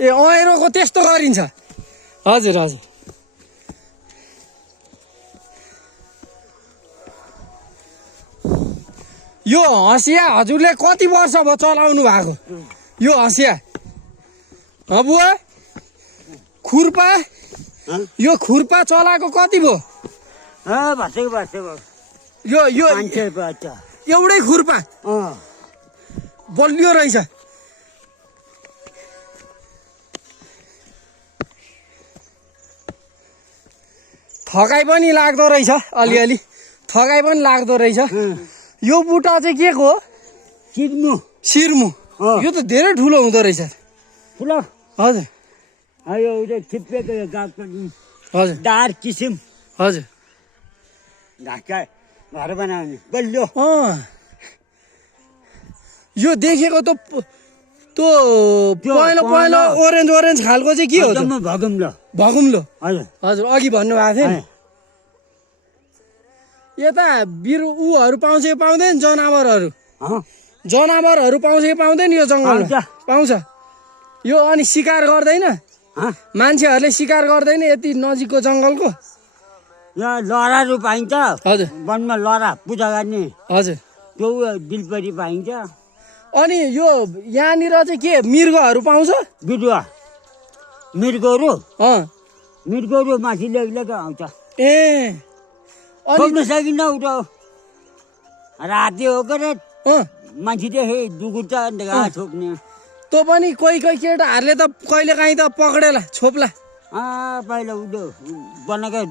ए अँहेरोको त्यस्तो गरिन्छ हजुर हजुर यो हँसिया हजुरले कति वर्ष भयो चलाउनु भएको यो हँसिया बुवा खुर्पा यो खुर्पा चलाएको कति भयो यो यो एउटै खुर्पा बलियो रहेछ थकाइ पनि लाग्दो रहेछ अलिअलि थकाइ पनि लाग्दो रहेछ यो बुट्टा चाहिँ के को हो सिर्मु यो त धेरै ठुलो हुँदो रहेछ ठुलो हजुर हजुर डार किसिम हजुर ढाका घर बनाउने बलियो यो देखेको त पहेँलो पहेँलो ओरेन्ज ओरेन्ज खालको चाहिँ के हो त भगुम्लो हजुर हजुर अघि भन्नुभएको थियो नि यता उहरू पाउँछ कि पाउँदैन जनावरहरू पाउँछ कि पाउँदैन यो जङ्गलमा पाउँछ यो अनि शिकार गर्दैन मान्छेहरूले शिकार गर्दैन यति नजिकको जङ्गलको लहराहरू पाइन्छ हजुर वनमा लहरा पूजा गर्ने हजुर त्यो बिलपरी पाइन्छ अनि यो यहाँनिर चाहिँ के मृगहरू पाउँछ बिरुवा मृगहरू माथि लेख आउँछ ए छोप्न सकिन्न उठो राति हो के मान्छे देखे दुगुर्छ अन्त छोप्ने तँ पनि कोही केटाहरूले त कहिले काहीँ त पक्रेला छोप्ला पहिला उठो बनाएको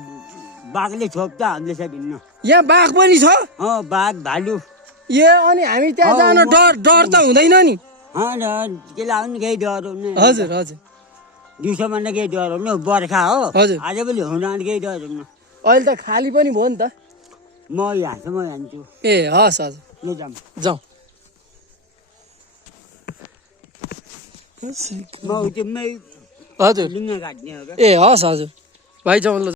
बाघले छोप्छ हामीले सकिन्न यहाँ बाघ पनि छ बाघ भालु ए अनि हामी त्यहाँ जान डर त हुँदैन नि के लाग्नु केही डर हुने हजुर हजुर दिउँसोमा नै केही डर हुनु बर्खा हो आज पनि हुन केही डर हुनु अहिले त खाली पनि भयो नि त म हान्छु ए हस् हजुर जाउँ हजुर लिङ्ग काट्ने हो ए हस् हजुर भाइ जाउँ ल